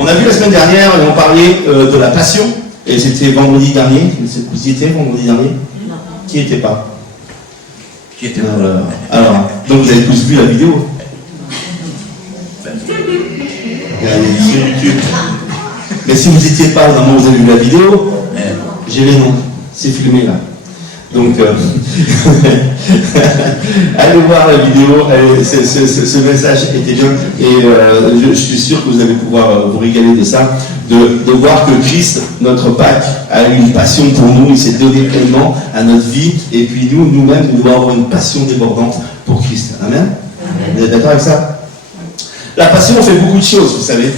On a vu la semaine dernière, on parlait de la passion, et c'était vendredi dernier. Vous y étiez vendredi dernier? Non. Qui n'était pas? Qui était là? Alors, donc vous avez tous vu la vidéo? Regardez sur YouTube. Mais si vous n'étiez pas au moment où vous avez vu la vidéo, j'ai les noms, c'est filmé là. Donc, allez voir la vidéo, ce message était bien, et je suis sûr que vous allez pouvoir vous régaler de ça, de voir que Christ, notre Pâques, a eu une passion pour nous, il s'est donné pleinement à notre vie, et puis nous-mêmes, nous devons avoir une passion débordante pour Christ. Amen. Vous êtes d'accord avec ça? La passion fait beaucoup de choses, vous savez.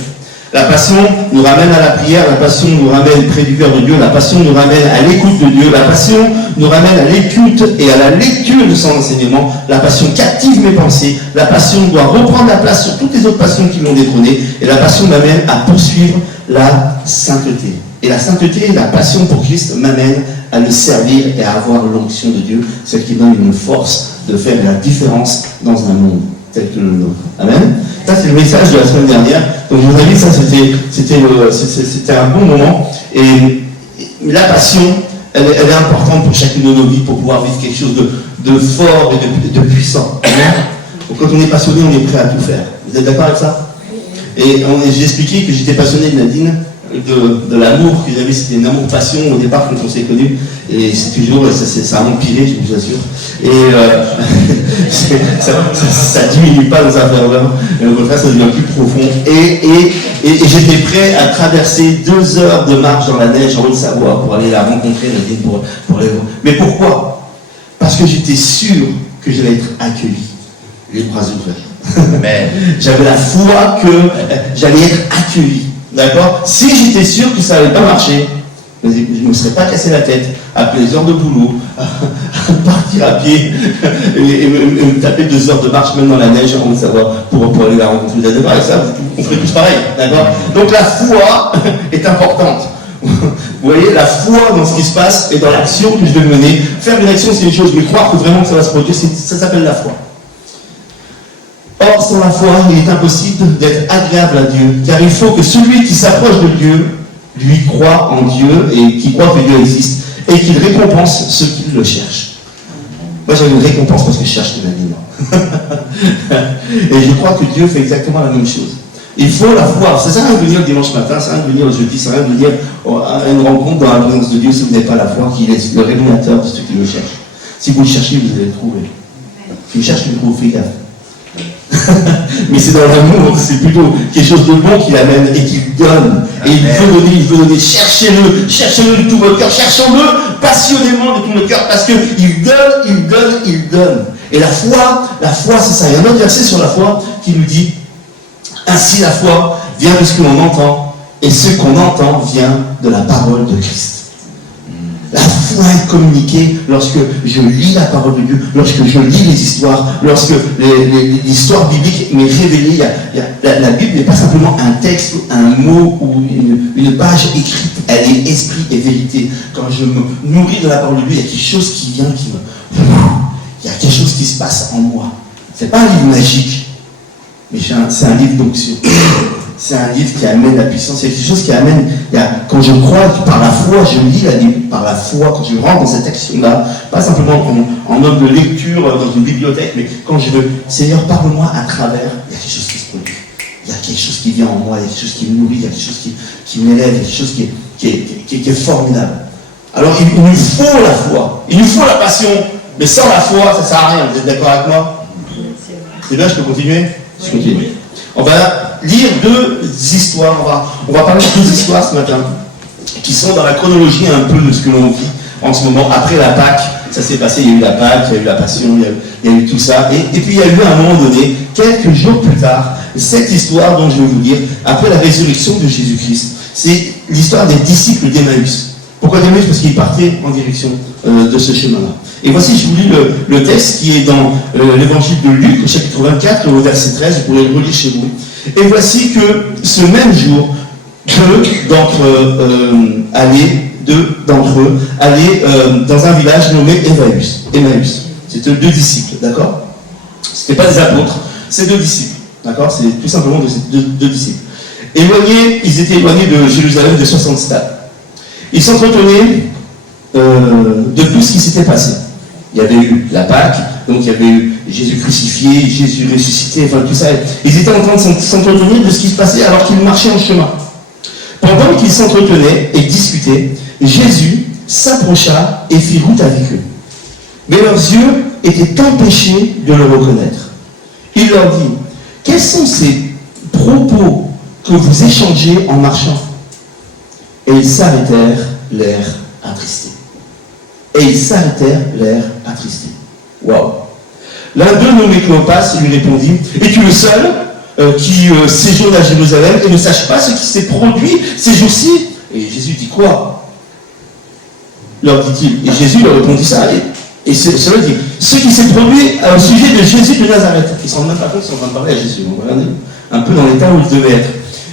La passion nous ramène à la prière, la passion nous ramène près du cœur de Dieu, la passion nous ramène à l'écoute de Dieu, la passion nous ramène à l'écoute et à la lecture de son enseignement, la passion captive mes pensées, la passion doit reprendre la place sur toutes les autres passions qui l'ont détrônée, et la passion m'amène à poursuivre la sainteté. Et la sainteté, la passion pour Christ m'amène à le servir et à avoir l'onction de Dieu, celle qui donne une force de faire la différence dans un monde tel que le nôtre. Amen. Ça, c'est le message de la semaine dernière. Donc, je vous invite, ça, c'était un bon moment. Et la passion, elle est importante pour chacune de nos vies pour pouvoir vivre quelque chose de fort et de puissant. Amen. Donc, quand on est passionné, on est prêt à tout faire. Vous êtes d'accord avec ça? Et j'ai expliqué que j'étais passionné de Nadine, de l'amour que j'avais, c'était une amour-passion au départ quand on s'est connus, et c'est toujours, ça a empiré, je vous assure, et ça diminue pas dans un ferveur, au contraire ça devient plus profond, et j'étais prêt à traverser 2 heures de marche dans la neige en Haute-Savoie pour aller la rencontrer, Nadine, pour aller voir. Mais pourquoi? Parce que j'étais sûr que j'allais être accueilli, les bras ouverts. Mais j'avais la foi que j'allais être accueilli. D'accord? Si j'étais sûr que ça n'allait pas marcher, je ne me serais pas cassé la tête après les heures de boulot, à partir à pied et me taper 2 heures de marche, même dans la neige, en Haute-Savoie, pour aller la rencontrer. Vous êtes d'accord avec ça? On ferait tous pareil. D'accord? Donc la foi est importante. Vous voyez, la foi dans ce qui se passe et dans l'action que je vais mener. Faire une action, c'est une chose, mais croire que vraiment que ça va se produire, ça s'appelle la foi. Or, sans la foi, il est impossible d'être agréable à Dieu, car il faut que celui qui s'approche de Dieu, lui croit en Dieu et qui croit que Dieu existe, et qu'il récompense ceux qui le cherchent. Moi, j'ai une récompense parce que je cherche l'humanité. Et je crois que Dieu fait exactement la même chose. Il faut la foi. Ça ne sert à rien de venir le dimanche matin, ça ne sert à rien de venir le jeudi, ça ne sert à rien de venir à une rencontre dans la présence de Dieu si vous n'avez pas la foi, qui est le révélateur de ceux qui le cherchent. Si vous le cherchez, vous allez le trouver. Si vous cherchez, vous le trouvez, faites gaffe. Mais c'est dans l'amour, c'est plutôt quelque chose de bon qu'il amène et qu'il donne. Et il veut donner, cherchez-le de tout votre cœur, cherchons-le passionnément de tout notre cœur, parce qu'il donne. Et la foi, c'est ça. Il y a un autre verset sur la foi qui nous dit, ainsi la foi vient de ce que l'on entend, et ce qu'on entend vient de la parole de Christ. La foi est communiquée lorsque je lis la parole de Dieu, lorsque je lis les histoires, lorsque l'histoire biblique m'est révélée. La Bible n'est pas simplement un texte, un mot ou une page écrite, elle est esprit et vérité. Quand je me nourris de la parole de Dieu, il y a quelque chose qui vient, il y a quelque chose qui se passe en moi. Ce n'est pas un livre magique, mais c'est un livre d'onction. C'est un livre qui amène la puissance, c'est quelque chose qui amène, quand je crois, par la foi, je lis la Bible, par la foi, quand je rentre dans cette action-là, pas simplement en mode de lecture dans une bibliothèque, mais quand je veux, Seigneur, parle-moi à travers, il y a quelque chose qui se produit. Il y a quelque chose qui vient en moi, il y a quelque chose qui me nourrit, il y a quelque chose qui m'élève, il y a quelque chose qui est formidable. Alors il nous faut la foi, il nous faut la passion, mais sans la foi, ça ne sert à rien. Vous êtes d'accord avec moi? C'est bien, je peux continuer? Je continue. On va lire 2 histoires, on va parler de 2 histoires ce matin, qui sont dans la chronologie un peu de ce que l'on vit en ce moment, après la Pâque. Ça s'est passé, il y a eu la Pâque, il y a eu la Passion, il y a eu tout ça, et puis il y a eu à un moment donné, quelques jours plus tard, cette histoire dont je vais vous dire, après la résurrection de Jésus-Christ, c'est l'histoire des disciples d'Emmaüs. Pourquoi d'Emmaüs? Parce qu'ils partaient en direction de ce chemin-là. Et voici, je vous lis le texte qui est dans l'évangile de Luc, au chapitre 24, au verset 13, vous pourrez le relire chez vous. Et voici que ce même jour, 2 d'entre eux allaient dans un village nommé Emmaüs. C'était 2 disciples, d'accord? Ce n'étaient pas des apôtres, c'est 2 disciples, d'accord? C'est tout simplement 2 disciples. Ils étaient éloignés de Jérusalem de 60 stades. Ils s'entretenaient de tout ce qui s'était passé. Il y avait eu la Pâque, donc il y avait eu Jésus crucifié, Jésus ressuscité, enfin tout ça. Ils étaient en train de s'entretenir de ce qui se passait alors qu'ils marchaient en chemin. Pendant qu'ils s'entretenaient et discutaient, Jésus s'approcha et fit route avec eux. Mais leurs yeux étaient empêchés de le reconnaître. Il leur dit, quels sont ces propos que vous échangez en marchant? Et ils s'arrêtèrent, l'air attristé. Waouh! L'un d'eux, nommé Cléopas, lui répondit, es-tu le seul qui séjourne à Jérusalem et ne sache pas ce qui s'est produit ces jours-ci? Et Jésus dit quoi? Leur dit-il. Et Jésus leur répondit ça. Et cela dit, ce qui s'est produit au sujet de Jésus de Nazareth. Ils ne se rendent même pas compte qu'ils sont en train de parler à Jésus. Donc regardez, un peu dans l'état où il devait être.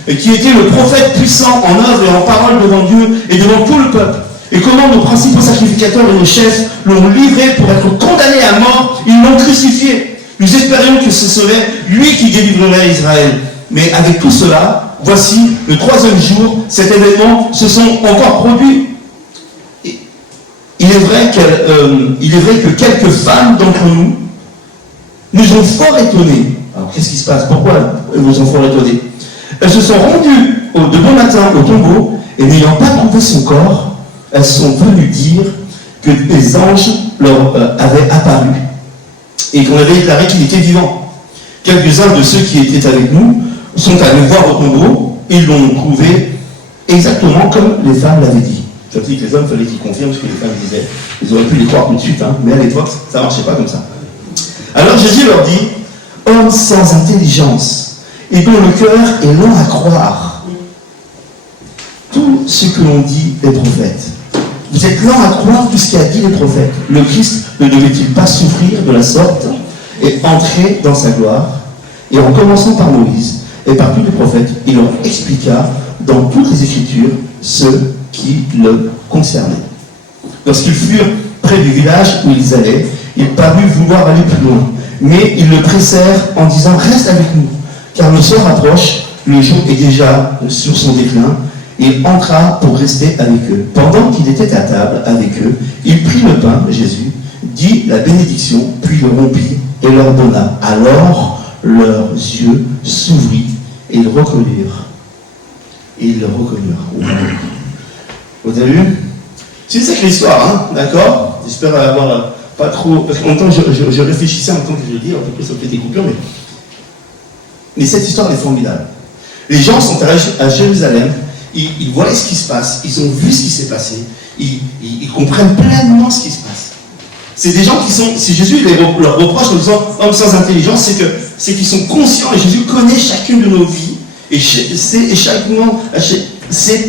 Et qui était le prophète puissant en œuvre et en parole devant Dieu et devant tout le peuple. Et comment nos principaux sacrificateurs et nos chefs l'ont livré pour être condamné à mort, ils l'ont crucifié. Nous espérions que ce serait lui qui délivrerait Israël. Mais avec tout cela, voici, le 3e jour, cet événement se sont encore produits. Il est vrai que quelques femmes d'entre nous nous ont fort étonnés. Alors qu'est-ce qui se passe? Pourquoi elles nous ont fort étonnés? Elles se sont rendues de bon matin au tombeau et n'ayant pas trouvé son corps, elles sont venues dire que des anges leur avaient apparu et qu'on avait déclaré qu'il était vivant. Quelques-uns de ceux qui étaient avec nous sont allés voir au tombeau et l'ont trouvé exactement comme les femmes l'avaient dit. Je dis que les hommes, il fallait qu'ils confirment ce que les femmes disaient. Ils auraient pu les croire tout de suite, mais à l'époque, ça ne marchait pas comme ça. Alors Jésus leur dit, hommes sans intelligence et dont le cœur est lent à croire tout ce que l'on dit des prophètes. Vous êtes lents à croire tout ce qu'a dit les prophètes. Le Christ ne devait-il pas souffrir de la sorte et entrer dans sa gloire? Et en commençant par Moïse et par tous les prophètes, il leur expliqua dans toutes les Écritures ce qui le concernaient. Lorsqu'ils furent près du village où ils allaient, il parut vouloir aller plus loin. Mais ils le pressèrent en disant « Reste avec nous, car le soir approche, le jour est déjà sur son déclin. » Il entra pour rester avec eux. Pendant qu'il était à table avec eux, il prit le pain, Jésus, dit la bénédiction, puis le rompit et leur donna. Alors leurs yeux s'ouvrirent et ils reconnurent. Wow. Vous avez vu? C'est une sacrée histoire, d'accord? J'espère avoir pas trop... Parce qu'en même temps, je réfléchissais en même temps que je le dis, en tout cas ça fait des coupures, mais cette histoire est formidable. Les gens sont à Jérusalem, ils voient ce qui se passe, ils ont vu ce qui s'est passé, ils comprennent pleinement ce qui se passe. C'est des gens qui sont... Si Jésus leur reproche en disant « homme sans intelligence », c'est qu'ils sont conscients, et Jésus connaît chacune de nos vies, et c'est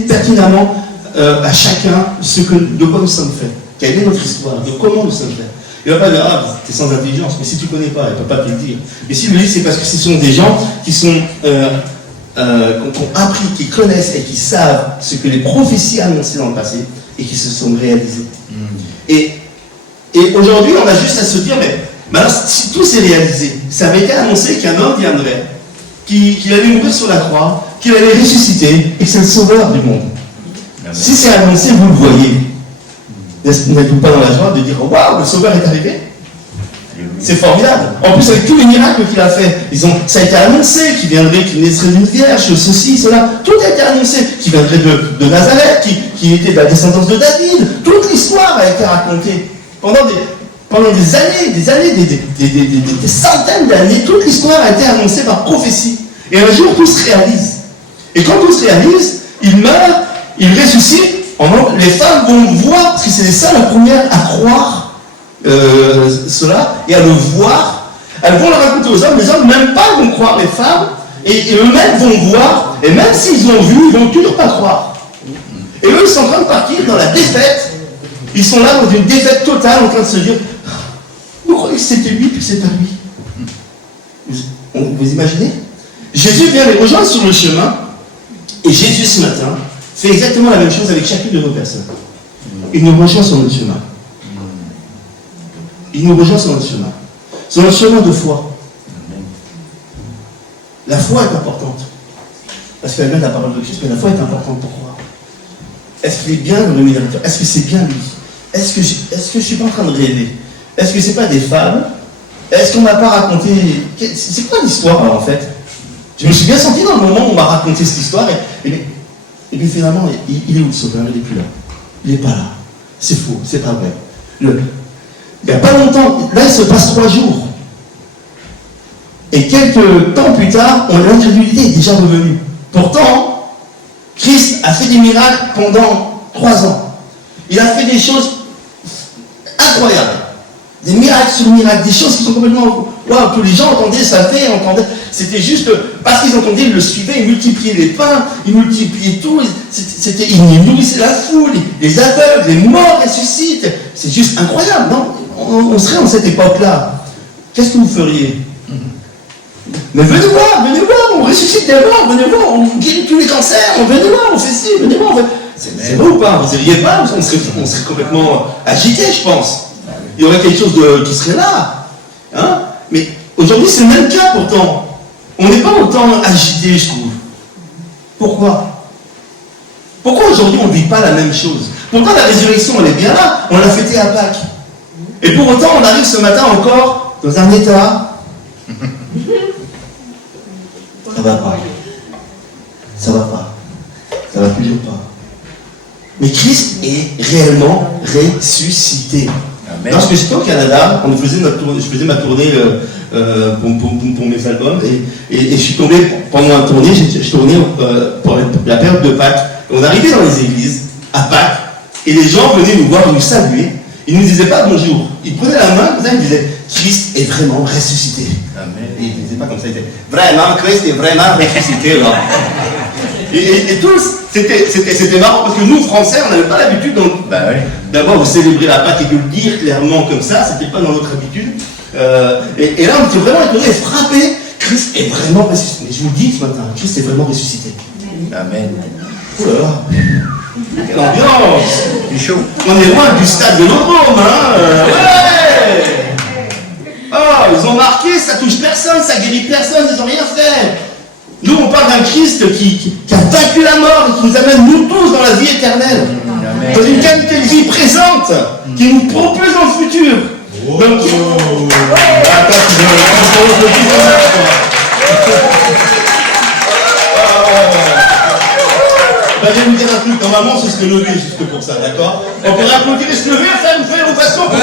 pertinemment à chacun de quoi nous sommes faits. Quelle est notre histoire, de comment nous sommes faits. Il ne va pas dire, ah, tu es sans intelligence, mais si tu ne connais pas, il ne peut pas te le dire. Mais s'il le dit, c'est parce que ce sont des gens qui sont, qui ont appris, qui connaissent et qui savent ce que les prophéties annoncées dans le passé et qui se sont réalisées. Et aujourd'hui, on a juste à se dire, mais alors, si tout s'est réalisé, ça avait été annoncé qu'un homme viendrait, qu'il allait mourir sur la croix, qu'il allait ressusciter et que c'est le sauveur du monde. Si c'est annoncé, vous le voyez. N'êtes-vous pas dans la joie de dire « Waouh, le Sauveur est arrivé ?» C'est formidable. En plus, avec tous les miracles qu'il a fait, ça a été annoncé qu'il viendrait, qu'il naîtrait d'une vierge, ceci, cela. Tout a été annoncé. Qu'il viendrait de Nazareth, qui était de la descendance de David. Toute l'histoire a été racontée. Pendant des années, des centaines d'années, toute l'histoire a été annoncée par prophétie. Et un jour, tout se réalise. Et quand tout se réalise, il meurt, il ressuscite. Les femmes vont voir, parce que c'est les seules la première à croire cela, et à le voir. Elles vont le raconter aux hommes, les hommes même pas vont croire les femmes, et eux-mêmes vont voir, et même s'ils ont vu, ils vont toujours pas croire. Et eux, ils sont en train de partir dans la défaite. Ils sont là dans une défaite totale, en train de se dire, vous croyez que c'était lui, puis c'est pas lui. Vous imaginez? Jésus vient les rejoindre sur le chemin, et Jésus ce matin fait exactement la même chose avec chacune de nos personnes. Il nous rejoint sur notre chemin. Il nous rejoint sur notre chemin. Sur notre chemin de foi. La foi est importante. Parce qu'elle met la parole de Christ, mais la foi est importante. Pourquoi? Est-ce qu'il est bien le rémunérateur? Est-ce que c'est bien lui? Est-ce que je ne suis pas en train de rêver? Est-ce que ce n'est pas des fables? Est-ce qu'on ne m'a pas raconté... C'est quoi l'histoire, en fait? Je me suis bien senti dans le moment où on m'a raconté cette histoire, et puis finalement, il est où le sauveur? Il n'est plus là. Il n'est pas là. C'est faux, c'est pas vrai. Il n'y a pas longtemps, là il se passe 3 jours. Et quelques temps plus tard, l'incrédulité est déjà revenue. Pourtant, Christ a fait des miracles pendant 3 ans. Il a fait des choses incroyables. Des miracles sur miracles, des choses qui sont complètement... Waouh, tous les gens entendaient sa paix, entendaient... C'était juste parce qu'ils entendaient, ils le suivaient, ils multipliaient les pains, ils multipliaient tout. Ils nourrissaient la foule, les aveugles, les morts ressuscitent. C'est juste incroyable, non? On serait en cette époque-là. Qu'est-ce que vous feriez? Mais venez voir, on ressuscite des morts, venez voir, on guérit tous les cancers, venez voir, on fait ci, venez voir, on fait... C'est vrai ou pas? Vous n'iriez pas? On serait complètement agité, je pense. Il y aurait quelque chose qui serait là. Hein? Mais aujourd'hui, c'est le même cas pourtant. On n'est pas autant agité, je trouve. Pourquoi? Pourquoi aujourd'hui on ne vit pas la même chose? Pourtant la résurrection, elle est bien là. On l'a fêtée à Pâques. Et pour autant, on arrive ce matin encore dans un état. Ça va pas. Ça va pas. Ça va toujours pas. Mais Christ est réellement ressuscité. Amen. Lorsque j'étais au Canada, je faisais ma tournée pour mes albums et je suis tombé pendant ma tournée, je tournais pour la période de Pâques. On arrivait dans les églises à Pâques et les gens venaient nous voir, nous saluer. Ils ne nous disaient pas bonjour. Ils prenaient la main comme ça, ils disaient Christ est vraiment ressuscité. Amen. Et ils ne disaient pas comme ça, ils disaient vraiment Christ est vraiment ressuscité là. Et tous, c'était marrant parce que nous, Français, on n'avait pas l'habitude d'abord de célébrer la Pâque et de le dire clairement comme ça, c'était pas dans notre habitude. Et là, on était vraiment étonnés, frappés. Christ est vraiment ressuscité. Je vous le dis ce matin, Christ est vraiment ressuscité. Amen. Oh là là, quelle ambiance! C'est chaud. On est loin du stade de Vélodrome, hein? Ouais! Oh, ils ont marqué, ça touche personne, ça guérit personne, ils n'ont rien fait. Nous, on parle d'un Christ qui a vaincu la mort et qui nous amène, nous tous, dans la vie éternelle. Amen. Dans une qualité de vie présente, qui nous propulse dans le futur. Oh. Donc, je vais vous dire un truc, normalement, ce serait levé juste pour ça, d'accord? On pourrait applaudir et se lever, ça nous fait l'ovation pour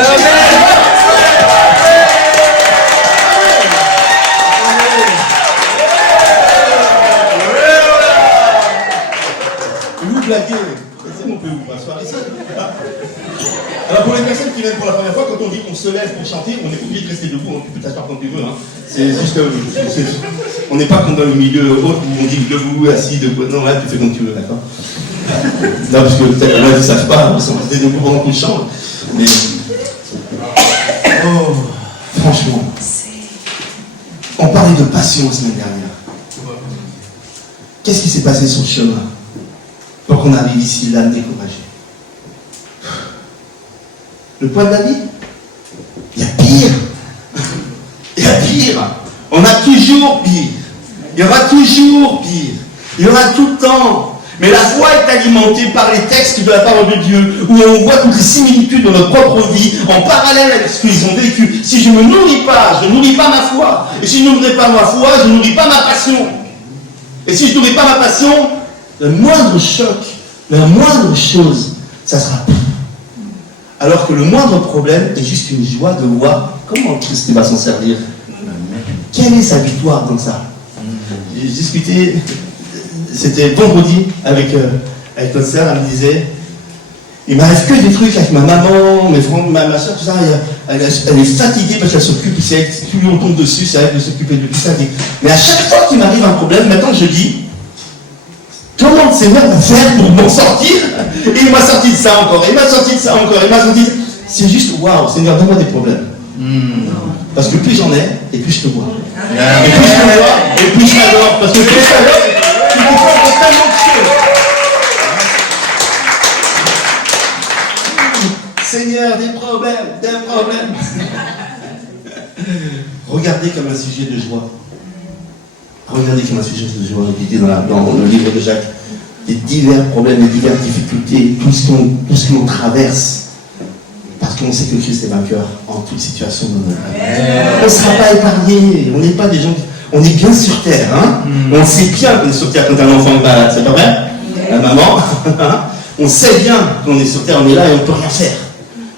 blaguer, on peut vous rasseoir ici. Alors pour les personnes qui viennent pour la première fois, quand on dit qu'on se lève pour chanter, on est obligé de rester debout, tu peux t'asseoir quand tu veux. Hein. C'est juste que on n'est pas comme dans le milieu autre où on dit debout, assis, debout. Non, là tu fais comme tu veux, d'accord? Non, parce que peut-être qu'ils ne savent pas, ils sont restés debout pendant qu'on chante. Mais oh, franchement, on parlait de passion la semaine dernière. Qu'est-ce qui s'est passé sur le chemin pour qu'on arrive ici, l'âme découragée? Le poids de la vie? Il y a pire. Il y a pire. On a toujours pire. Il y aura toujours pire. Il y aura tout le temps. Mais la foi est alimentée par les textes de la parole de Dieu, où on voit toutes les similitudes de notre propre vie, en parallèle avec ce qu'ils ont vécu. Si je ne me nourris pas, je ne nourris pas ma foi. Et si je ne nourris pas ma foi, je ne nourris pas ma passion. Et si je ne nourris pas ma passion, le moindre choc, la moindre chose, ça sera pire. Alors que le moindre problème est juste une joie de voir comment Christ va s'en servir. Quelle est sa victoire dans ça? J'ai discuté, c'était vendredi avec notre sœur, elle me disait, il m'arrive que des trucs avec ma maman, ma soeur, tout ça, elle est fatiguée parce qu'elle s'occupe, tout le monde tombe dessus, c'est elle de s'occuper de tout ça. Mais à chaque fois qu'il m'arrive un problème, maintenant je dis, comment le Seigneur va faire pour m'en sortir? Et il m'a sorti de ça encore, il m'a sorti de ça encore, il m'a sorti de ça. C'est juste, waouh, Seigneur, donne-moi des problèmes. Parce que plus j'en ai, et plus je te vois. Et plus je te vois, et plus je t'adore. Parce que plus je t'adore, tu me fais tellement de choses. Seigneur, des problèmes. Regardez comme un sujet de joie. Regardez comment ces choses de joie répétées dans le livre de Jacques. Les divers problèmes, les diverses difficultés, tout ce qu'on traverse. Parce qu'on sait que Christ est vainqueur en toute situation de notre vie. On ne sera pas épargné. On n'est pas des gens. On est bien sur terre. Hein? On sait bien qu'on est sur terre quand un enfant est malade. C'est pas vrai? La maman. On sait bien qu'on est sur terre, on est là et on ne peut rien faire.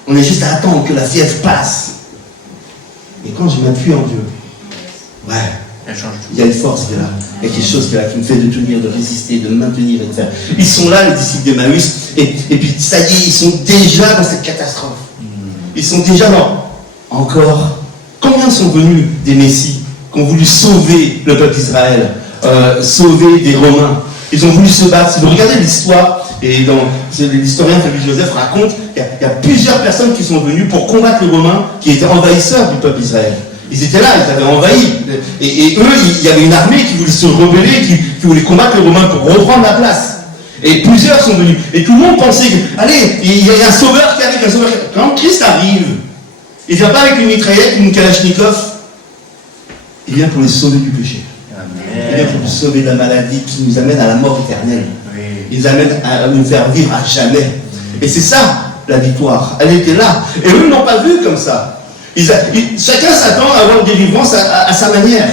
On est juste à attendre que la fièvre passe. Et quand je m'appuie en Dieu, ouais, il y a une force qui est là. Il y a quelque chose qui est là, qui me fait de tenir, de résister, de maintenir et de faire. Ils sont là, les disciples d'Emmaüs, et puis ça y est, ils sont déjà dans cette catastrophe. Ils sont déjà dans. Encore. Combien sont venus des Messies qui ont voulu sauver le peuple d'Israël, sauver des Romains? Ils ont voulu se battre. Si vous regardez l'histoire, et l'historien Fabien Joseph raconte, il y a plusieurs personnes qui sont venues pour combattre les Romains qui étaient envahisseurs du peuple d'Israël. Ils étaient là, ils avaient envahi. Et eux, il y avait une armée qui voulait se rebeller, qui voulait combattre les Romains pour reprendre la place. Et plusieurs sont venus. Et tout le monde pensait que, allez, il y a un sauveur qui arrive, un sauveur qui arrive. Quand Christ arrive, il ne vient pas avec une mitraillette, une kalachnikov. Il vient pour les sauver du péché. Il vient pour nous sauver de la maladie qui nous amène à la mort éternelle. Il nous amène à nous faire vivre à jamais. Et c'est ça, la victoire. Elle était là. Et eux ne l'ont pas vu comme ça. Chacun s'attend à avoir une délivrance à sa manière.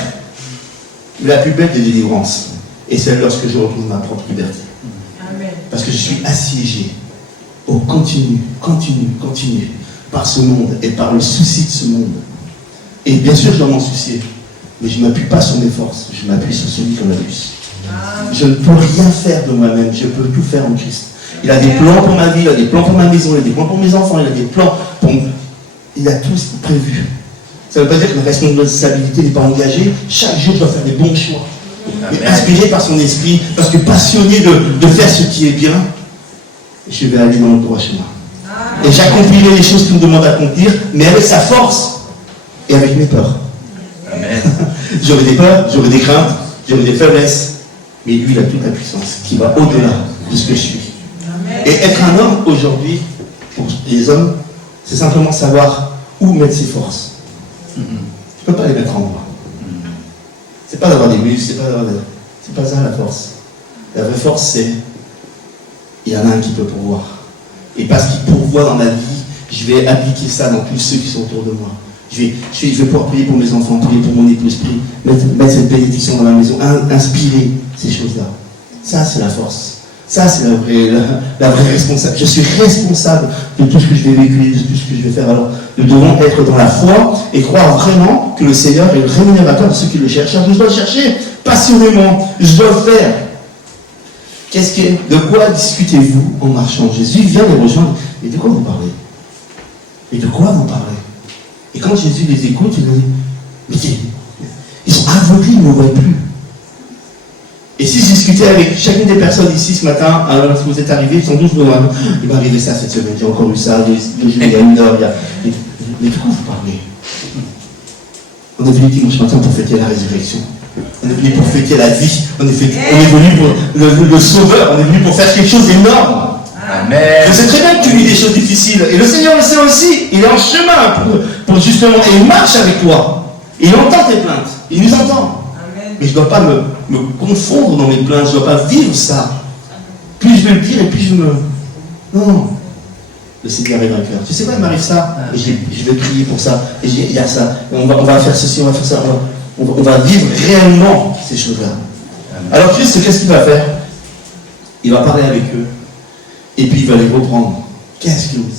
Mais la plus belle des délivrances, et c'est lorsque je retrouve ma propre liberté. Amen. Parce que je suis assiégé au continu, par ce monde et par le souci de ce monde. Et bien sûr, je dois m'en soucier. Mais je ne m'appuie pas sur mes forces, je m'appuie sur celui qui en a plus. Je ne peux rien faire de moi-même, je peux tout faire en Christ. Il a des plans pour ma vie, il a des plans pour ma maison, il a des plans pour mes enfants, il a des plans pour... Il a tout prévu. Ça ne veut pas dire que ma responsabilité n'est pas engagée. Chaque jour, je dois faire des bons choix. Mais inspiré par son esprit, parce que passionné de faire ce qui est bien, je vais aller dans le droit chemin. Et j'accomplirai les choses qu'il me demande d'accomplir, mais avec sa force et avec mes peurs. Amen. J'aurai des peurs, j'aurai des craintes, j'aurai des faiblesses, mais lui, il a toute la puissance qui va au-delà de ce que je suis. Amen. Et être un homme aujourd'hui, pour les hommes, c'est simplement savoir où mettre ses forces. Tu ne peux pas les mettre en moi. C'est pas d'avoir des muscles, c'est pas ça la force. La vraie force, c'est il y en a un qui peut pourvoir. Et parce qu'il pourvoit dans ma vie, je vais appliquer ça dans tous ceux qui sont autour de moi. Je vais pouvoir prier pour mes enfants, prier pour mon épouse, mettre cette bénédiction dans la maison, inspirer ces choses-là. Ça, c'est la force. Ça, c'est la vraie responsabilité. Je suis responsable de tout ce que je vais véhiculer, de tout ce que je vais faire. Alors, nous devons être dans la foi et croire vraiment que le Seigneur est le rémunérateur de ceux qui le cherchent. Alors, je dois le chercher passionnément. Je dois le faire. De quoi discutez-vous en marchant? Jésus vient les rejoindre. Et de quoi vous parlez? Et de quoi vous parlez? Et quand Jésus les écoute, il leur dit, mais ils sont aveuglés, ils ne me voient plus. Et si je discutais avec chacune des personnes ici ce matin, alors lorsque vous êtes arrivés, ils sont tous loin. Il m'est arrivé ça cette semaine, j'ai encore eu ça, il y a une heure, mais de quoi vous parlez? On est venu dimanche matin pour fêter la résurrection. On est venu pour fêter la vie. On est venu pour le Sauveur. On est venu pour faire quelque chose d'énorme. Amen. Je sais très bien que tu vis des choses difficiles. Et le Seigneur le sait aussi. Il est en chemin pour justement... Et il marche avec toi. Et il entend tes plaintes. Il nous entend. Amen. Mais je ne dois pas me confondre dans mes plaintes. Je ne dois pas vivre ça. Plus je vais le dire et plus je me... Non. Le Seigneur est vainqueur. Tu sais quoi, il m'arrive ça. Et je vais prier pour ça. Et il y a ça. On va faire ceci, on va faire ça. On va vivre réellement ces choses-là. Alors Christ, qu'est-ce qu'il va faire? Il va parler avec eux. Et puis il va les reprendre. Qu'est-ce que vous...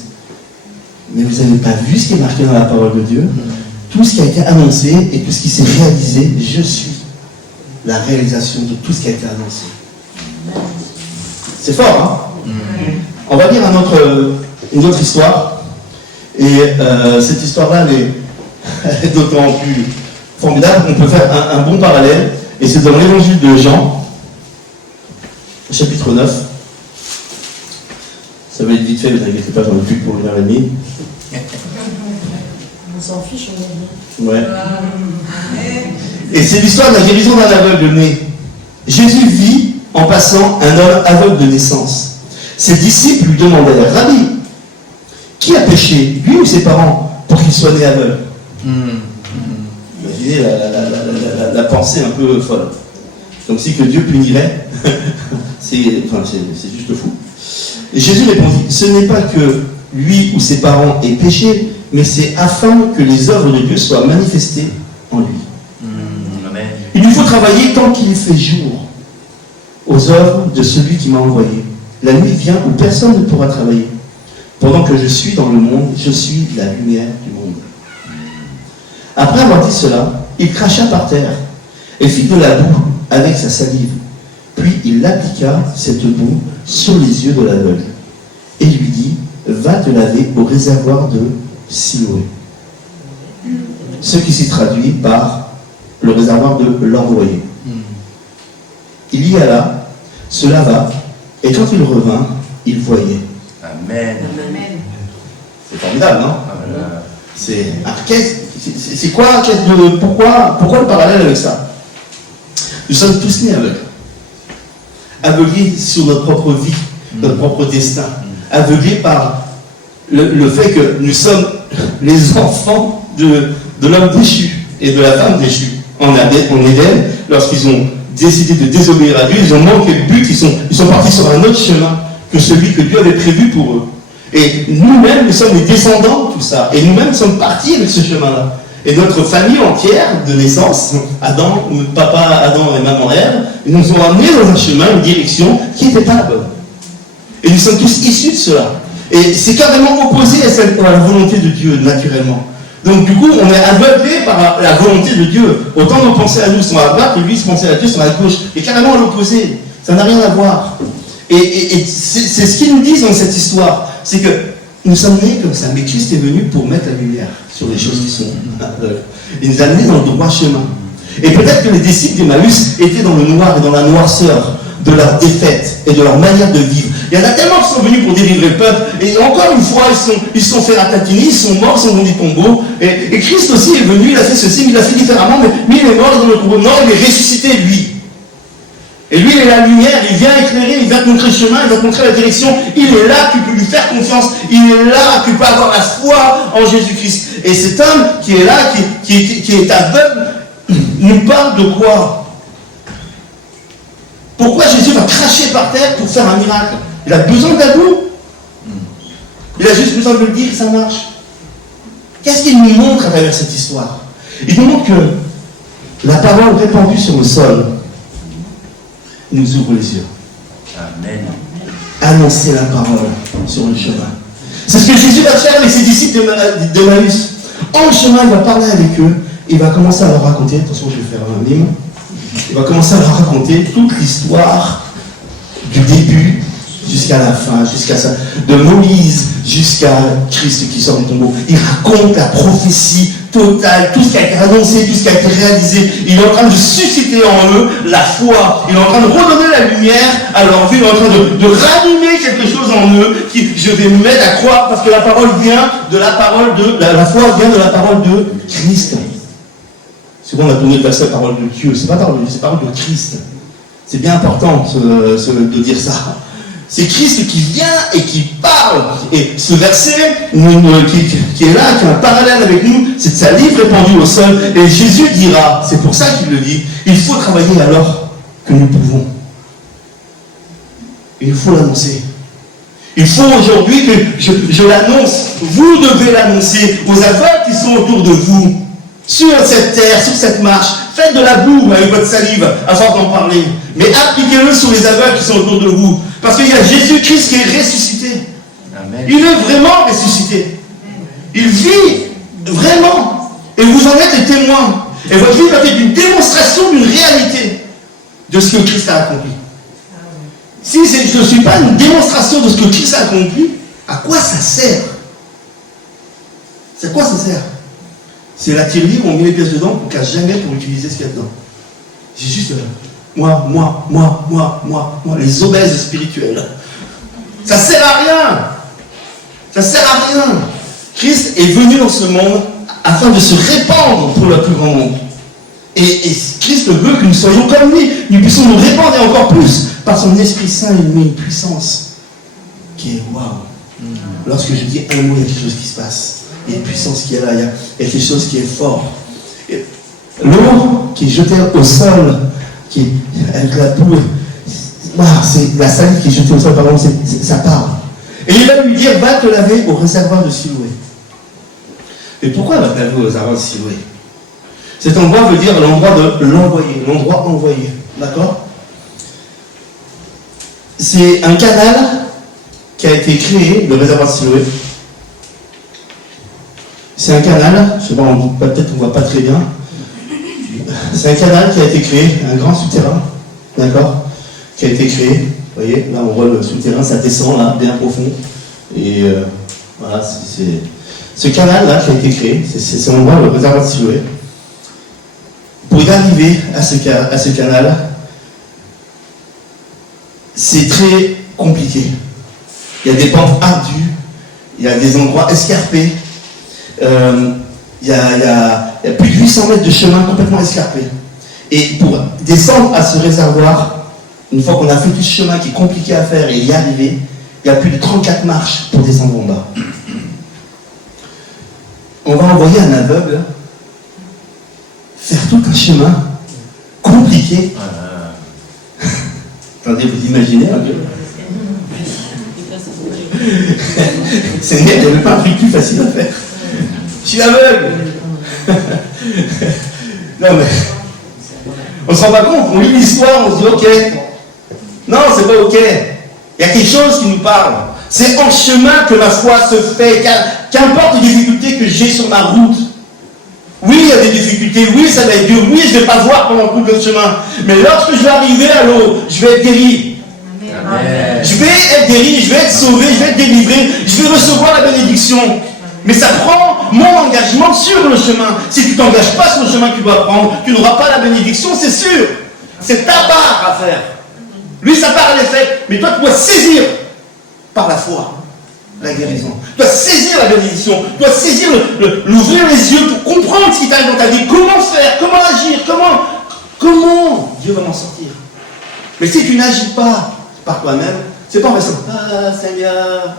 Mais vous n'avez pas vu ce qui est marqué dans la parole de Dieu? Tout ce qui a été annoncé et tout ce qui s'est réalisé, je suis la réalisation de tout ce qui a été annoncé. C'est fort, hein? On va lire une autre histoire. Et cette histoire-là, elle est d'autant plus formidable qu'on peut faire un bon parallèle. Et c'est dans l'évangile de Jean, chapitre 9. Ça va être vite fait, ne vous inquiétez pas, j'en ai plus pour 1h30. On s'en fiche, on est bien. Ouais. Et c'est l'histoire de la guérison d'un aveugle né. Jésus vit en passant un homme aveugle de naissance. Ses disciples lui demandèrent, Rabbi, qui a péché, lui ou ses parents, pour qu'il soit né aveugle? Imaginez la pensée un peu folle. comme si que Dieu punirait, c'est juste fou. Et Jésus répondit, ce n'est pas que lui ou ses parents aient péché, mais c'est afin que les œuvres de Dieu soient manifestées en lui. Amen. Il lui faut travailler tant qu'il fait jour aux œuvres de celui qui m'a envoyé. La nuit vient où personne ne pourra travailler. Pendant que je suis dans le monde, je suis la lumière du monde. Après avoir dit cela, il cracha par terre et fit de la boue avec sa salive. Puis il appliqua cette boue sur les yeux de l'aveugle et lui dit, va te laver au réservoir de Siloé. Ce qui s'y traduit par le réservoir de l'envoyé. Il y alla, se lava, et quand il revint, il voyait. Amen. C'est formidable, non? Amen. C'est quoi, pourquoi le parallèle avec ça? Nous sommes tous nés aveugles. Aveuglés sur notre propre vie, notre propre destin. Aveuglés par le fait que nous sommes les enfants de l'homme déchu et de la femme déchue. En Éden, lorsqu'ils ont décidé de désobéir à Dieu, ils ont manqué de but, ils sont partis sur un autre chemin que celui que Dieu avait prévu pour eux. Et nous-mêmes, nous sommes les descendants de tout ça. Et nous-mêmes sommes partis avec ce chemin-là. Et notre famille entière de naissance, Adam, papa Adam et maman Ève, ils nous ont amenés dans un chemin, une direction qui n'était pas la bonne. Et nous sommes tous issus de cela. Et c'est carrément opposé à la volonté de Dieu, naturellement. Donc du coup, on est aveuglé par la volonté de Dieu. Autant nos pensées à nous sont à droite, que lui se pensait à Dieu sont à gauche. Et carrément à l'opposé. Ça n'a rien à voir. Et c'est ce qu'ils nous disent dans cette histoire. C'est que nous sommes nés comme ça, mais Christ est venu pour mettre la lumière sur les choses qui sont aveugles. Il nous a amenés dans le droit chemin. Et peut-être que les disciples d'Emmaüs étaient dans le noir et dans la noirceur de leur défaite et de leur manière de vivre. Il y en a tellement qui sont venus pour délivrer le peuple, et encore une fois, ils se sont fait ratatiner, ils sont morts, ils sont dans des tombeaux. Et Christ aussi est venu, il a fait ceci, mais il l'a fait différemment, mais il est mort dans le tombeau. Non, il est ressuscité, lui. Et lui, il est la lumière, il vient éclairer, il vient te montrer le chemin, il va te montrer la direction. Il est là, tu peux lui faire confiance. Il est là, tu peux avoir la foi en Jésus-Christ. Et cet homme qui est là, qui est aveugle, nous parle de quoi? Pourquoi Jésus va cracher par terre pour faire un miracle? Il a besoin de la boue. Il a juste besoin de le dire, ça marche. Qu'est-ce qu'il nous montre à travers cette histoire? Il nous montre que la parole répandue sur le sol nous ouvre les yeux. Amen. Annoncer la parole sur le chemin. C'est ce que Jésus va faire avec ses disciples d'Emmaüs. En chemin, il va parler avec eux. Il va commencer à leur raconter, attention, je vais faire un mime. Il va commencer à leur raconter toute l'histoire du début jusqu'à la fin, jusqu'à ça, de Moïse jusqu'à Christ qui sort du tombeau. Il raconte la prophétie totale, tout ce qui a été annoncé, tout ce qui a été réalisé. Il est en train de susciter en eux la foi. Il est en train de redonner la lumière à leur vie. Il est en train de rallumer quelque chose en eux qui, je vais me mettre à croire, parce que la parole vient de la parole de, la foi vient de la parole de Christ. Souvent on a donné le verset parole de Dieu. C'est pas parole de Dieu, c'est parole de Christ. C'est bien important de dire ça. C'est Christ qui vient et qui parle. Et ce verset qui est là, qui est un parallèle avec nous, c'est de sa livre répandue au sol. Et Jésus dira, c'est pour ça qu'il le dit, il faut travailler alors que nous pouvons. Il faut l'annoncer. Il faut aujourd'hui que je l'annonce. Vous devez l'annoncer aux aveugles qui sont autour de vous. Sur cette terre, sur cette marche, faites de la boue avec votre salive afin d'en parler. Mais appliquez-le sur les aveugles qui sont autour de vous. Parce qu'il y a Jésus-Christ qui est ressuscité. Amen. Il est vraiment ressuscité. Il vit vraiment. Et vous en êtes les témoins. Et votre vie va être une démonstration d'une réalité de ce que Christ a accompli. Si je ne suis pas une démonstration de ce que Christ a accompli, à quoi ça sert? C'est quoi ça sert? C'est la tirelire où on met les pièces dedans pour qu'à jamais pour utiliser ce qu'il y a dedans. J'ai juste moi, les obèses spirituels. Ça sert à rien. Ça sert à rien. Christ est venu dans ce monde afin de se répandre pour le plus grand nombre. Et Christ veut que nous soyons comme lui. Nous puissions nous répandre et encore plus. Par son Esprit Saint, il met une puissance qui est waouh. Lorsque je dis un mot, il y a quelque chose qui se passe. Il y a une puissance qui est là, il y a quelque chose qui est fort. L'eau qui est jetée au sol qui est avec la boue. C'est la salive qui est jetée au sol, par exemple, ça parle. Et il va lui dire, va te laver au réservoir de Siloé. Et pourquoi va te laver au réservoir de Siloé? Cet endroit veut dire l'endroit de l'envoyer, l'endroit envoyé. D'accord? C'est un canal qui a été créé, le réservoir de Siloé. C'est un canal, je ne sais pas, peut-être qu'on ne voit pas très bien. C'est un canal qui a été créé, un grand souterrain, d'accord, qui a été créé. Vous voyez, là on voit le souterrain, ça descend là, bien profond. Et voilà, c'est ce canal-là qui a été créé, c'est l'endroit, le réservoir de Siloé. Pour y arriver à ce canal, c'est très compliqué. Il y a des pentes ardues, il y a des endroits escarpés, il y a plus de 800 mètres de chemin complètement escarpé. Et pour descendre à ce réservoir, une fois qu'on a fait tout ce chemin qui est compliqué à faire et y arriver, il y a plus de 34 marches pour descendre en bas. On va envoyer un aveugle faire tout un chemin compliqué. Attendez, vous imaginez un peu. C'est net, il n'y avait pas un truc plus facile à faire. Je suis aveugle. Non mais, on ne se rend pas compte, on lit l'histoire, on se dit ok. Non, c'est pas ok. Il y a quelque chose qui nous parle. C'est en chemin que ma foi se fait. Qu'importe les difficultés que j'ai sur ma route. Oui, il y a des difficultés, oui, ça va être dur, oui, je ne vais pas voir pendant tout le chemin. Mais lorsque je vais arriver à l'eau, je vais être guéri. Amen. Je vais être guéri, je vais être sauvé, je vais être délivré, je vais recevoir la bénédiction. Mais ça prend mon engagement sur le chemin. Si tu ne t'engages pas sur le chemin que tu dois prendre, tu n'auras pas la bénédiction, c'est sûr. C'est ta part à faire. Lui, sa part, elle est faite. Mais toi, tu dois saisir par la foi la guérison. Tu dois saisir la bénédiction. Tu dois saisir l'ouvrir les yeux pour comprendre ce qui t'arrive dans ta vie. Comment faire, comment agir, comment Dieu va m'en sortir. Mais si tu n'agis pas par toi-même, c'est pas en restant, ah Seigneur,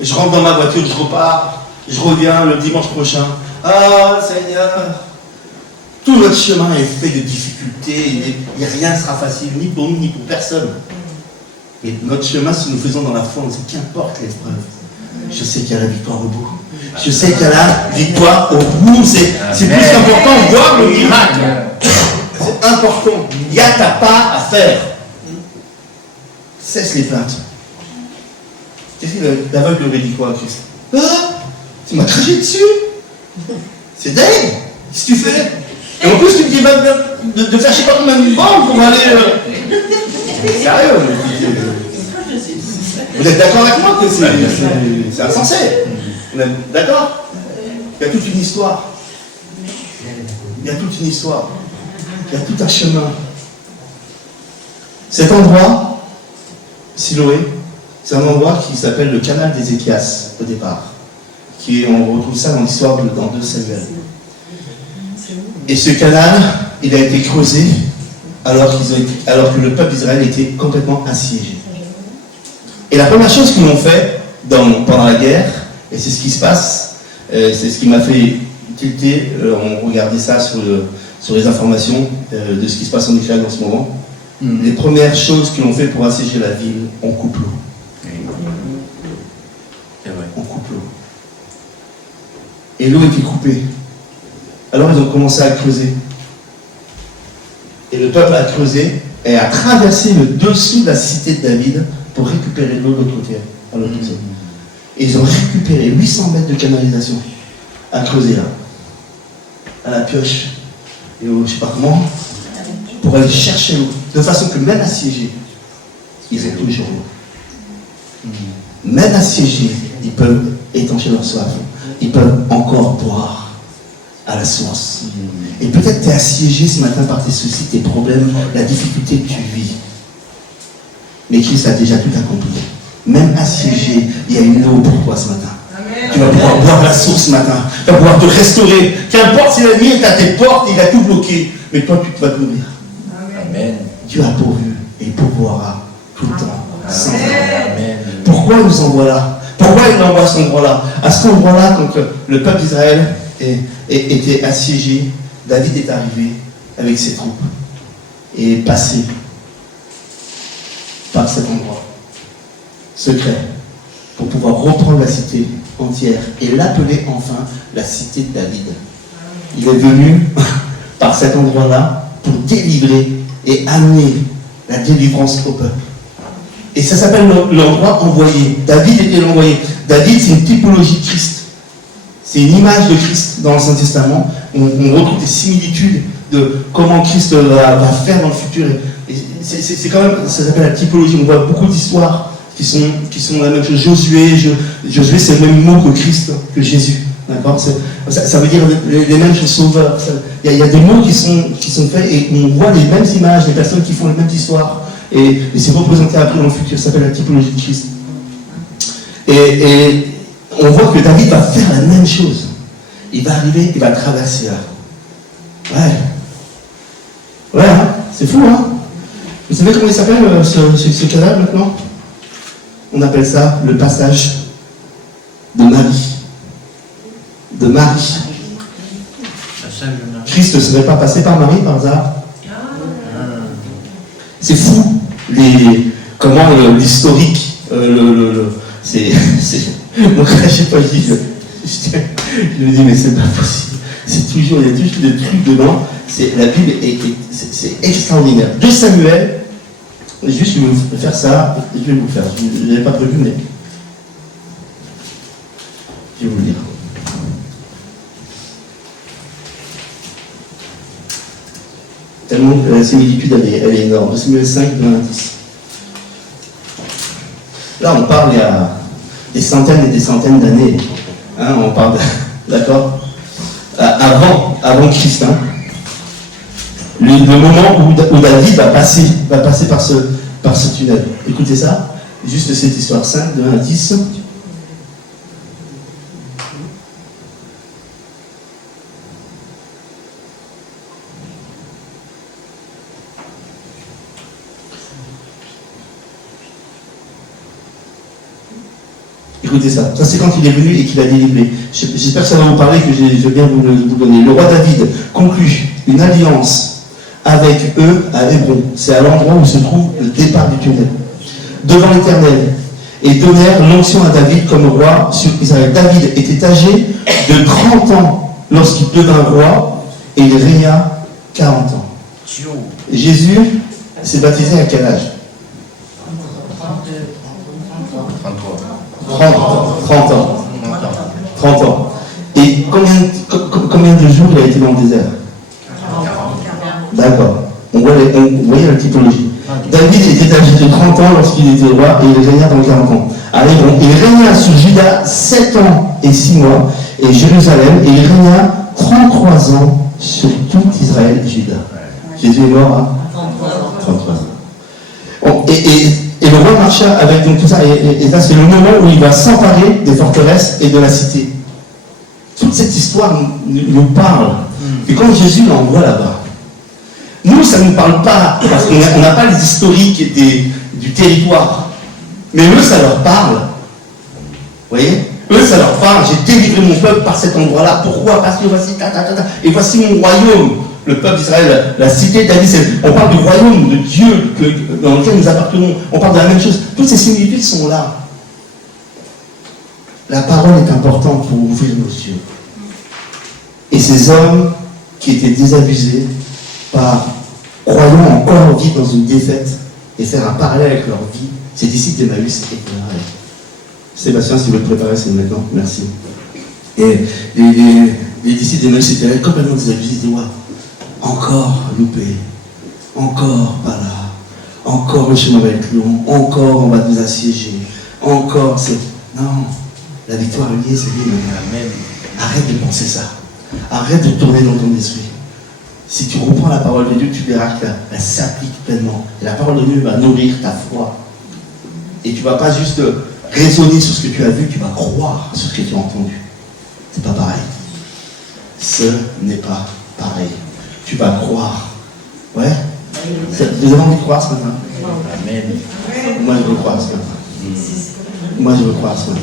et je rentre dans ma voiture, je repars, je reviens le dimanche prochain, ah Seigneur. Tout notre chemin est fait de difficultés, rien ne sera facile, ni pour nous, ni pour personne. Et notre chemin, si nous faisons dans la foi, on dit qu'importe l'épreuve, je sais qu'il y a la victoire au bout. Je sais qu'il y a la victoire au bout. C'est plus important de voir le miracle. C'est important. Il y a ta part à faire. Cesse les plaintes. Qu'est-ce que l'aveugle aurait dit quoi à Christ? Tu m'as craché dessus. C'est dingue. Qu'est-ce que tu fais? Et en plus, tu me dis de faire je sais pas combien de bandes pour aller. Sérieux, vous êtes d'accord avec moi que c'est insensé? Vous êtes d'accord? Il y a toute une histoire. Il y a toute une histoire. Il y a tout un chemin. Cet endroit, Siloé, c'est un endroit qui s'appelle le canal d'Ézéchias au départ. On retrouve ça dans l'histoire dans 2 Samuel. Et ce canal, il a été creusé alors que le peuple d'Israël était complètement assiégé. Et la première chose qu'ils ont fait pendant la guerre, et c'est ce qui se passe, c'est ce qui m'a fait tilter, on regardait ça sur les informations de ce qui se passe en Israël en ce moment. Les premières choses qu'ils ont fait pour assiéger la ville, on coupe l'eau. On coupe l'eau. Et l'eau était coupée. Alors ils ont commencé à creuser. Et le peuple a creusé et a traversé le dessous de la cité de David pour récupérer l'eau de l'autre côté. Et ils ont récupéré 800 mètres de canalisation à creuser là, à la pioche, et je ne sais pas comment, pour aller chercher l'eau. De façon que même assiégés, ils ont toujours l'eau. Même assiégés, ils peuvent étancher leur soif. Ils peuvent encore boire à la source. Et peut-être tu es assiégé ce matin par tes soucis, tes problèmes, la difficulté que tu vis. Mais Christ a déjà tout accompli. Même assiégé, il y a une eau pour toi ce matin. Amen. Tu vas pouvoir boire la source ce matin. Tu vas pouvoir te restaurer. Qu'importe si l'ennemi est à tes portes, il a tout bloqué. Mais toi, tu vas te nourrir. Amen. Dieu a pourvu et pourvoira tout le temps. Sans arrêt. Pourquoi il nous envoie là? Pourquoi il nous envoie à cet endroit-là? À cet endroit-là, quand le peuple d'Israël était assiégé, David est arrivé avec ses troupes. est passé par cet endroit secret pour pouvoir reprendre la cité entière et l'appeler enfin la cité de David. Il est venu par cet endroit-là pour délivrer et amener la délivrance au peuple. Et ça s'appelle l'endroit envoyé. David était l'envoyé. David, c'est une typologie de Christ. C'est une image de Christ dans l'Ancien Testament. On retrouve des similitudes de comment Christ va faire dans le futur. Et c'est quand même, ça s'appelle la typologie. On voit beaucoup d'histoires qui sont la même chose. Josué, c'est le même mot que Christ, que Jésus. D'accord, ça veut dire les mêmes choses, sauveurs. Il y a des mots qui sont faits et on voit les mêmes images, les personnes qui font les mêmes histoires. Et c'est représenté après dans le futur. Ça s'appelle la typologie de Christ. Et on voit que David va faire la même chose. Il va arriver, il va traverser là. Ouais, hein, c'est fou, hein. Vous savez comment il s'appelle ce canal maintenant? On appelle ça le passage de Marie. De Marie. Christ ne serait pas passé par Marie par hasard. C'est fou comment l'historique, c'est moi quand j'ai pas dit, je me dis mais c'est pas possible. C'est toujours, il y a toujours des trucs dedans. La Bible c'est extraordinaire. 2 Samuel, juste je vais vous faire ça, je vais vous le faire. Je n'avais pas prévu, mais je vais vous le dire. Tellement que la similitude elle est énorme. 2 Samuel 5, 2 à 10. Là, on parle il y a des centaines et des centaines d'années. Hein, on parle, d'accord, avant Christ. Hein. Le moment où David va passer par ce tunnel. Écoutez ça, juste cette histoire 5, 2 à 10. Écoutez ça. Ça, c'est quand il est venu et qu'il a délivré. J'espère que ça va vous parler, que je vais bien vous donner. Le roi David conclut une alliance avec eux à Hébron. C'est à l'endroit où se trouve le départ du tunnel. Devant l'Éternel. Et donnèrent l'onction à David comme roi sur Israël. David était âgé de 30 ans lorsqu'il devint roi et il régna 40 ans. Jésus s'est baptisé à quel âge? 30 ans. Et combien de jours il a été dans le désert? 40. D'accord. On voyait la typologie. David était âgé de 30 ans lorsqu'il était roi et il régna dans 40 ans. Allez, bon, il régna sur Juda 7 ans et 6 mois et Jérusalem et il régna 33 ans sur tout Israël et Juda. Jésus est mort à 33 ans. Bon, et le roi marcha avec donc tout ça, et là c'est le moment où il va s'emparer des forteresses et de la cité. Toute cette histoire nous parle. Et quand Jésus l'envoie là-bas, nous ça ne nous parle pas, parce qu'on n'a pas les historiques du territoire. Mais eux ça leur parle. Vous voyez? Eux ça leur parle, j'ai délivré mon peuple par cet endroit-là. Pourquoi? Parce que voici, et voici mon royaume. Le peuple d'Israël, la cité David, on parle du royaume de Dieu dans lequel nous appartenons. On parle de la même chose. Toutes ces similitudes sont là. La parole est importante pour ouvrir nos yeux. Et ces hommes qui étaient désabusés croyant encore vivre dans une défaite et faire un parallèle avec leur vie, ces disciples d'Emmaüs étaient pareils. Sébastien, si vous le préparez, c'est maintenant. Merci. Et les disciples d'Emmaüs étaient complètement désabusés. Ils disaient, waouh, encore loupé, encore pas là, encore le chemin va être long, encore on va nous assiéger, encore c'est... Non, la victoire est liée, c'est lié. Amen. Arrête de penser ça. Arrête de tourner dans ton esprit. Si tu reprends la parole de Dieu, tu verras qu'elle s'applique pleinement. Et la parole de Dieu va nourrir ta foi. Et tu ne vas pas juste raisonner sur ce que tu as vu, tu vas croire sur ce que tu as entendu. C'est pas pareil. Ce n'est pas pareil. Tu vas croire. Ouais? Vous avez envie de croire ce matin? Amen. Moi, je veux croire ce matin. Moi, je veux croire ce matin.